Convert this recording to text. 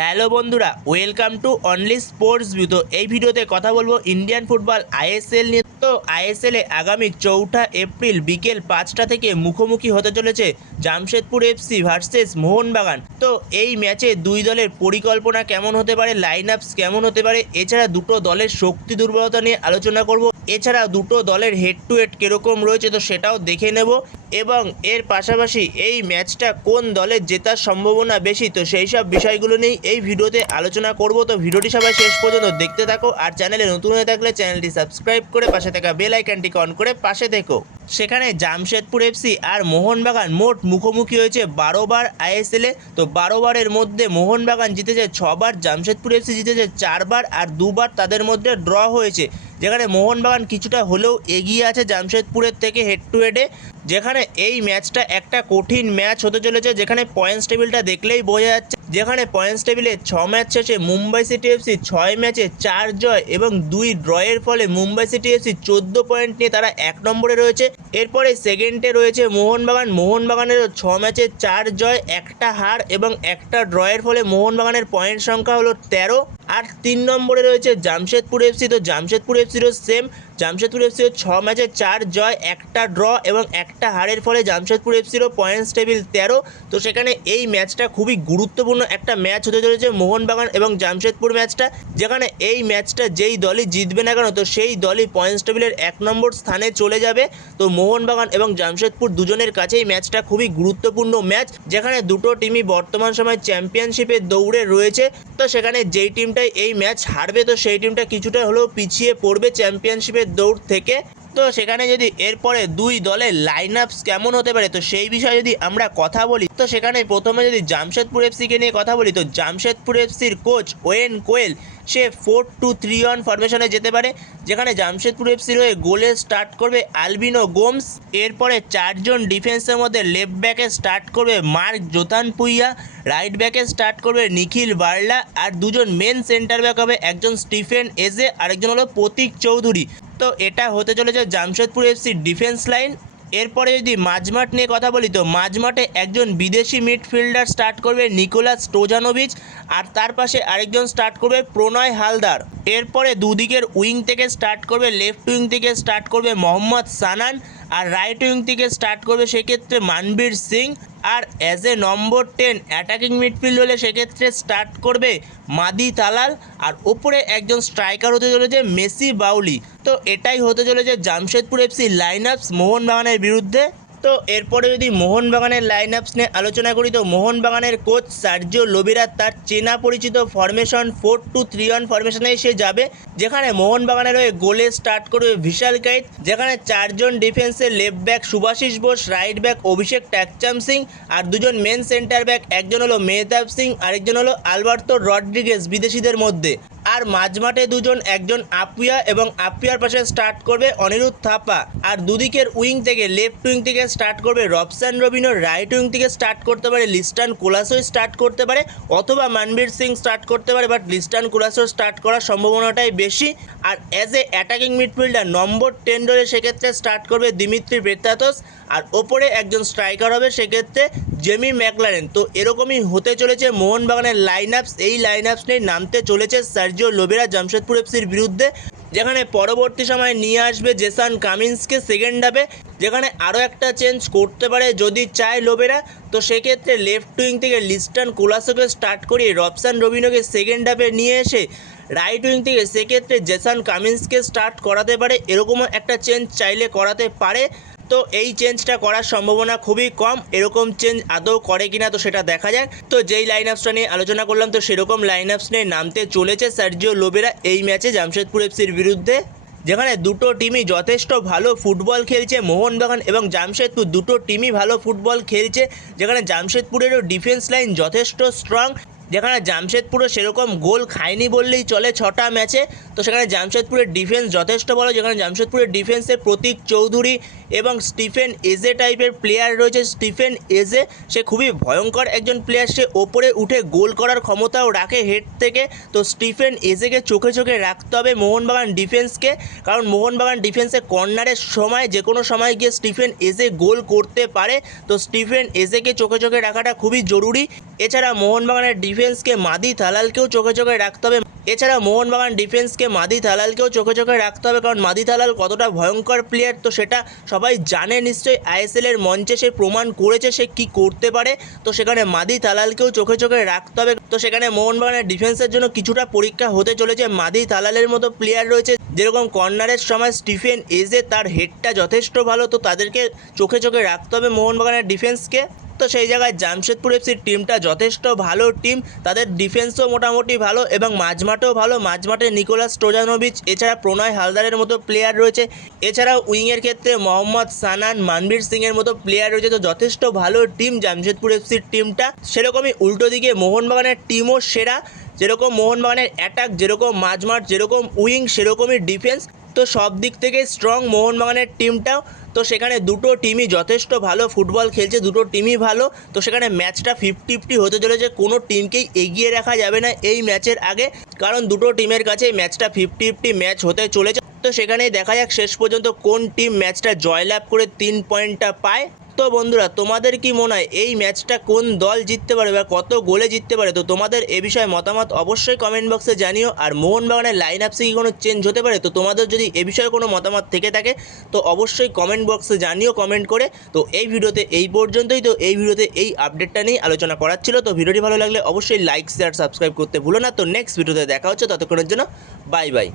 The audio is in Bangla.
হ্যালো বন্ধুরা, welcome to only sports view. তো এই ভিডিওতে কথা বলবো ইন্ডিয়ান ফুটবল আইএসএল নিয়ে। তো আইএসএলে আগামী 4 এপ্রিল বিকেল 5টা থেকে মুখোমুখি হতে চলেছে জামশেদপুর এফসি ভার্সেস মোহনবাগান। তো এই ম্যাচে দুই দলের পরিকল্পনা কেমন হতে পারে, লাইন আপস কেমন হতে পারে, এছাড়া দুটো দলের শক্তি দুর্বলতা নিয়ে আলোচনা করব। এছাড়া দুটো দলের হেড টু হেড কীরকম রয়েছে তো সেটাও দেখে নেব, এবং এর পাশাপাশি এই ম্যাচটা কোন দলের জেতার সম্ভাবনা বেশি, তো সেই সব বিষয়গুলো নিয়েই এই ভিডিওতে আলোচনা করব। তো ভিডিওটি সবাই শেষ পর্যন্ত দেখতে থাকো, আর চ্যানেলে নতুন হয়ে থাকলে চ্যানেলটি সাবস্ক্রাইব করে পাশে থাকা বেল আইকনটিকে অন করে পাশে থেকো। সেখানে জামশেদপুর এফসি আর মোহনবাগান মোট মুখোমুখি হয়েছে 12 বার আইএসএলে। তো 12 বারের মধ্যে মোহনবাগান জিতেছে 6 বার, জামশেদপুর এফসি জিতেছে 4 বার, আর 2 বার তাদের মধ্যে ড্র হয়েছে। যেখানে মোহনবাগান কিছুটা হলেও এগিয়ে আছে জামশেদপুরের থেকে হেড টু হেডে। যেখানে এই ম্যাচটা একটা কঠিন ম্যাচ হতে চলেছে, যেখানে পয়েন্টস টেবিলটা দেখলেই বোঝা যাচ্ছে। যেখানে পয়েন্টস টেবিলে 6 ম্যাচ শেষে মুম্বাই সিটি এফসি 6 ম্যাচে 4 জয় এবং 2 ড্রয়ের ফলে মুম্বাই সিটি এফসি 14 পয়েন্ট নিয়ে তারা 1 নম্বরে রয়েছে। এরপরে সেকেন্ডে রয়েছে মোহনবাগান। মোহনবাগানেরও 6 ম্যাচে 4 জয়, 1টা হার এবং 1টা ড্রয়ের ফলে মোহনবাগানের পয়েন্ট সংখ্যা হলো 13। আর 3 নম্বরে রয়েছে জামশেদপুর এফসি। তো জামশেদপুর এফসিরও সেম, জামশেদপুর এফসিও 6 ম্যাচে 4 জয়, 1টা ড্র এবং 1টা হারের ফলে জামশেদপুর এফসিরও পয়েন্টস টেবিল 13। তো সেখানে এই ম্যাচটা খুবই গুরুত্বপূর্ণ একটা ম্যাচ হতে চলেছে, মোহনবাগান এবং জামশেদপুর ম্যাচটা। যেখানে এই ম্যাচটা যেই দলই জিতবে না কেন তো সেই দলই পয়েন্টস টেবিলের 1 নম্বর স্থানে চলে যাবে। তো মোহনবাগান এবং জামশেদপুর দুজনের কাছেই ম্যাচটা খুবই গুরুত্বপূর্ণ ম্যাচ, যেখানে দুটো টিমই বর্তমান সময় চ্যাম্পিয়নশিপের দৌড়ে রয়েছে। তো সেখানে যেই টিমটাই এই ম্যাচ হারবে তো সেই টিমটা কিছুটা হলেও পিছিয়ে পড়বে চ্যাম্পিয়নশিপের দৌড় থেকে। তো সেখানে যদি এরপরে দুই দলের লাইন আপস কেমন হতে পারে তো সেই বিষয়ে যদি আমরা কথা বলি, তো সেখানে প্রথমে যদি জামশেদপুর এফসিকে নিয়ে কথা বলি, তো জামশেদপুর এফসির কোচ ওয়েন কোয়েল সে 4-2-3-1 ফরমেশনে যেতে পারে। যেখানে জামশেদপুর এফসির হয়ে গোলে স্টার্ট করবে আলবিনো গোমস। এরপরে 4 জন ডিফেন্সের মধ্যে লেফট ব্যাকে স্টার্ট করবে মার্ক জোতানপুইয়া, রাইট ব্যাকে স্টার্ট করবে নিখিল বার্লা, আর দুজন মেন সেন্টার ব্যাক হবে, একজন স্টিফেন এজে আরেকজন হলো প্রতীক চৌধুরী। তো এটা হতে চলেছে জামশেদপুর এফসির ডিফেন্স লাইন। এরপরে যদি মাঝমাঠ নিয়ে কথা বলি, তো মাঝমাঠে একজন বিদেশি মিডফিল্ডার স্টার্ট করবে নিকোলাস স্টোজানোভিচ, আর তার পাশে আরেকজন স্টার্ট করবে প্রণয় হালদার। এরপরে দুদিকের উইং থেকে স্টার্ট করবে, লেফট উইং থেকে স্টার্ট করবে মোহাম্মদ সানান, আর রাইট উইং থেকে স্টার্ট করবে সেক্ষেত্রে মানবীর সিং। আর as a number 10 attacking midfield হলে সেক্ষেত্রে স্টার্ট করবে মাদি তালাল, আর ওপরে একজন স্ট্রাইকার হতে চলেছে মেসি বাউলি। তো এটাই হতে চলেছে জামশেদপুর এফসি লাইন আপস মোহনবাগানের বিরুদ্ধে। তো এরপরে যদি মোহনবাগানের লাইন আপস নিয়ে আলোচনা করি, তো মোহনবাগানের কোচ সার্জিও লোবেরা তার চেনা পরিচিত ফরমেশন 4-2-3-1 ফরমেশনে সে যাবে। যেখানে মোহনবাগানের হয়ে গোলে স্টার্ট করবে বিশাল কাইত। যেখানে 4 জন ডিফেন্সের left back Subhasish Bose, right back Abhishek Tekcham Singh, আর দুজন মেন সেন্টার ব্যাক, একজন হলো মেহতাব সিং আরেকজন হলো আলবার্তো রড্রিগেজ বিদেশিদের মধ্যে। আর মাঝমাঠে দুজন, একজন আপিয়া এবং আপিয়ার পাশে স্টার্ট করবে অনিরুদ্ধ থাপা। আর দুদিকের উইং থেকে লেফট উইং থেকে স্টার্ট করবে রবসান রবিনো, রাইট উইং থেকে স্টার্ট করতে পারে লিস্টান কোলাসোই স্টার্ট করতে পারে, অথবা মানবীর সিং স্টার্ট করতে পারে, বাট লিস্টান কোলাসো স্টার্ট করার সম্ভাবনাটাই বেশি। আর অ্যাজ এ অ্যাটাকিং মিডফিল্ডার নম্বর 10 রোলে সেক্ষেত্রে স্টার্ট করবে দিমিত্রি পেত্রাতোস, আর ওপরে একজন স্ট্রাইকার হবে সেক্ষেত্রে জেমি ম্যাকলারেন। তো এরকমই হতে চলেছে মোহনবাগানের লাইন আপস। এই লাইন আপস নিয়ে নামতে চলেছে সার্জিও লোবেরা জামশেদপুর এফসির বিরুদ্ধে। যেখানে পরবর্তী সময় নিয়ে আসবে জেসান কামিন্সকে সেকেন্ড হাফে। যেখানে আরও একটা চেঞ্জ করতে পারে যদি চায় লোবেরা, তো সেক্ষেত্রে লেফট উইং থেকে লিস্টান কোলাসোকে স্টার্ট করিয়ে রবসান রবিনোকে সেকেন্ড হাফে নিয়ে এসে রাইট উইং থেকে সেক্ষেত্রে জেসান কামিন্সকে স্টার্ট করাতে পারে। এরকমও একটা চেঞ্জ চাইলে করাতে পারে। তো এই চেঞ্জটা করার সম্ভাবনা খুবই কম, এরকম চেঞ্জ আদৌ করে কিনা তো সেটা দেখা যাক। তো যেই লাইন আপসটা নিয়ে আলোচনা করলাম তো সেরকম লাইন আপস নিয়ে নামতে চলেছে সার্জিও লোবেরা এই ম্যাচে জামশেদপুর এফসির বিরুদ্ধে। যেখানে দুটো টিমই যথেষ্ট ভালো ফুটবল খেলছে, মোহনবাগান এবং জামশেদপুর দুটো টিমই ভালো ফুটবল খেলছে। যেখানে জামশেদপুরেরও ডিফেন্স লাইন যথেষ্ট স্ট্রং, যেখানে জামশেদপুরও সেরকম গোল খায়নি বললেই চলে 6টা ম্যাচে। তো সেখানে জামশেদপুরের ডিফেন্স যথেষ্ট ভালো, যেখানে জামশেদপুরের ডিফেন্সের প্রতীক চৌধুরী এবং স্টিফেন এজে টাইপের প্লেয়ার রয়েছে। স্টিফেন এজে সে খুবই ভয়ঙ্কর একজন প্লেয়ার, সে ওপরে উঠে গোল করার ক্ষমতাও রাখে হেড থেকে। তো স্টিফেন এজেকে চোখে চোখে রাখতে হবে মোহনবাগান ডিফেন্সকে, কারণ মোহনবাগান ডিফেন্সে কর্নারের সময় যে কোনো সময় গিয়ে স্টিফেন এজে গোল করতে পারে। তো স্টিফেন এজেকে চোখে চোখে রাখাটা খুবই জরুরি। এছাড়া মোহনবাগানের ডিফেন্সকে মাদি থালালকেও চোখে চোখে রাখতে হবে। কারণ মাদি থালাল কতটা ভয়ঙ্কর প্লেয়ার তো সেটা সবাই জানে নিশ্চয়ই। আইএসএল এর মঞ্চে সে প্রমাণ করেছে সে কি করতে পারে। তো সেখানে মাদি থালালকেও চোখে চোখে রাখতে হবে। তো সেখানে মোহনবাগানের ডিফেন্সের জন্য কিছুটা পরীক্ষা হতে চলেছে। মাদি থালালের মতো প্লেয়ার রয়েছে, যেরকম কর্নারের সময় স্টিফেন এজে, তার হেডটা যথেষ্ট ভালো। তো তাদেরকে চোখে চোখে রাখতে হবে মোহনবাগানের ডিফেন্সকে। তো সেই জায়গায় জামশেদপুর এফসির টিমটা যথেষ্ট ভালো টিম, তাদের ডিফেন্সও মোটামুটি ভালো এবং মাঝমাঠেও ভালো। মাঝমাঠে নিকোলাস স্টোজানোভিচ, এছাড়া প্রণয় হালদারের মতো প্লেয়ার রয়েছে। এছাড়াও উইংয়ের ক্ষেত্রে মোহাম্মদ সানান, মানবীর সিংয়ের মতো প্লেয়ার রয়েছে। তো যথেষ্ট ভালো টিম জামশেদপুর এফসির টিমটা। সেরকমই উল্টো দিকে মোহনবাগানের টিমও সেরা, যেরকম মোহনবাগানের অ্যাটাক, যেরকম মাঝমাঠ, যেরকম উইং, সেরকমই ডিফেন্স। তো সব দিক থেকে স্ট্রং মোহনবাগানের টিমটাও। তো সেখানে দুটো টিমই যথেষ্ট ভালো ফুটবল খেলছে, দুটো টিমই ভালো। তো সেখানে ম্যাচটা 50-50 হতে চলেছে, কোনো টিমকেই এগিয়ে রাখা যাবে না এই ম্যাচের আগে, কারণ দুটো টিমের কাছে ম্যাচটা 50-50 ম্যাচ হতে চলেছে। তো সেখানেই দেখা যাক শেষ পর্যন্ত কোন টিম ম্যাচটা জয়লাভ করে 3 পয়েন্টটা পায়। তো বন্ধুরা, তোমাদের কি মনে হয় এই ম্যাচটা কোন দল জিততে পারে বা কত গোলে জিততে পারে? তো তোমাদের এ বিষয়ে মতামত অবশ্যই কমেন্ট বক্সে জানিও। আর মোহনবাগানের লাইন আপসে কি কোনো চেঞ্জ হতে পারে? তো তোমাদের যদি এ বিষয়ে কোনো মতামত থেকে থাকে তো অবশ্যই কমেন্ট বক্সে জানিও কমেন্ট করে। তো এই ভিডিওতে এই পর্যন্তই। তো এই ভিডিওতে এই আপডেটটা নিয়েই আলোচনা করার ছিল। তো ভিডিওটি ভালো লাগলে অবশ্যই লাইক, শেয়ার, সাবস্ক্রাইব করতে ভুলো না। তো নেক্সট ভিডিওতে দেখা হচ্ছে, ততক্ষণের জন্য বাই বাই।